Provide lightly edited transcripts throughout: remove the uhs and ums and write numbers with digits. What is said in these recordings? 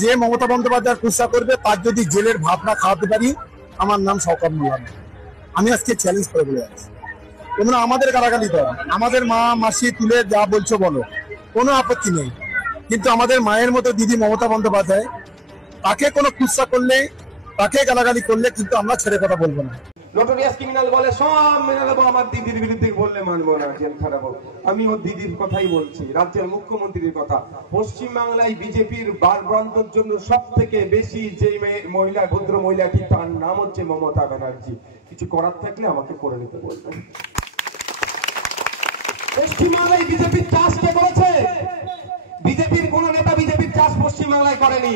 যে মমতা বন্দ্যোপাধ্যায় কুৎসা করবে তার যদি জেলের ভাত না খাওয়াতে পারি, আমার নাম শওকত মোল্লা। আমি আজকে চ্যালেঞ্জ করে বলে যাচ্ছি, তোমরা আমাদের গালাগালি দাও, আমাদের মা মাসি তুলে যা বলছো বলো, কোনো আপত্তি নেই। কিন্তু আমাদের মায়ের মতো দিদি মমতা বন্দ্যোপাধ্যায়, তাকে কোনো কুৎসা করলে, তাকে গালাগালি করলে কিন্তু আমরা ছেড়ে কথা বলবো না। নোটোরিয়াস ক্রিমিনাল বলে সব মেনে নেবো, আমার দিদির বিরুদ্ধে বললে মানবো না, জেল খাটাবো। আমি ওর দিদির কথাই বলছি, রাজ্যের মুখ্যমন্ত্রীর কথা। পশ্চিমবাংলায় বিজেপির বারবন্ধের জন্য সব থেকে বেশি যে মহিলা, ভদ্র মহিলাটি, তার নাম হচ্ছে মমতা ব্যানার্জি। কিছু করার থাকলে আমাকে করে নিতে বলবেন। পশ্চিমবাংলায় বিজেপির চাষ কে করেছে? বিজেপির কোন নেতা বিজেপির চাষ পশ্চিমবাংলায় করেনি।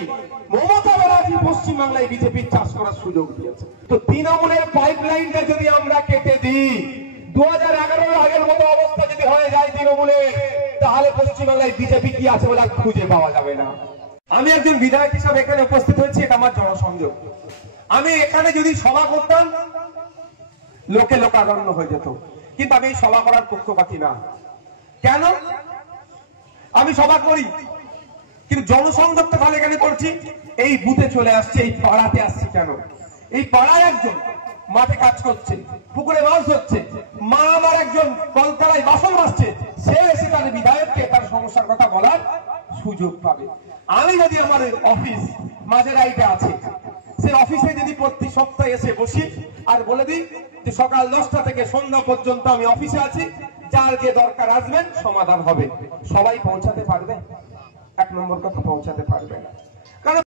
মমতা ব্যানার্জি পশ্চিমবাংলায় বিজেপির চাষ করার সুযোগ দিয়েছে। তো তৃণমূলের পাইপলাইনটা যদি আমরা কেটে দিই, 2011 আগের মতো অবস্থা যদি হয়ে যায় তৃণমূলের, তাহলে পশ্চিমবাংলায় বিজেপি কি আছে বলে খুঁজে পাওয়া যাবে না। আমি একজন বিধায়ক হিসাবে এখানে উপস্থিত হয়েছি, এটা আমার জনসংযোগ। আমি এখানে যদি সভা করতাম, লোকে লোকারণ্য হয়ে যেত, কিন্তু আমি এই সভা করার পক্ষপাতী না। কেন? আমি সভা করি, কিন্তু জনসংযোগটা তাহলে এখানে করছি, এই বুথে চলে আসছে, এই পাড়াতে আসছে কেন? এই পাড়ায় একজন মাঠে কাজ করছে, পুকুরে মাছ ধরছে, মা আমার একজন কলকাতায় বাসন মাজছে, সে এসে তার বিধায়ককে তার সমস্যার কথা বলার সুযোগ পাবে। আমি যদি আমার অফিস মাঝেরাইতে আছে, সে অফিসে যদি প্রতি সপ্তাহে এসে বসি আর বলে দিই যে সকাল 10টা থেকে সন্ধ্যা পর্যন্ত আমি অফিসে আছি, যার যে দরকার আসবেন, সমাধান হবে, সবাই পৌঁছাতে পারবে? এক নম্বর কথা, পৌঁছাতে পারবে না।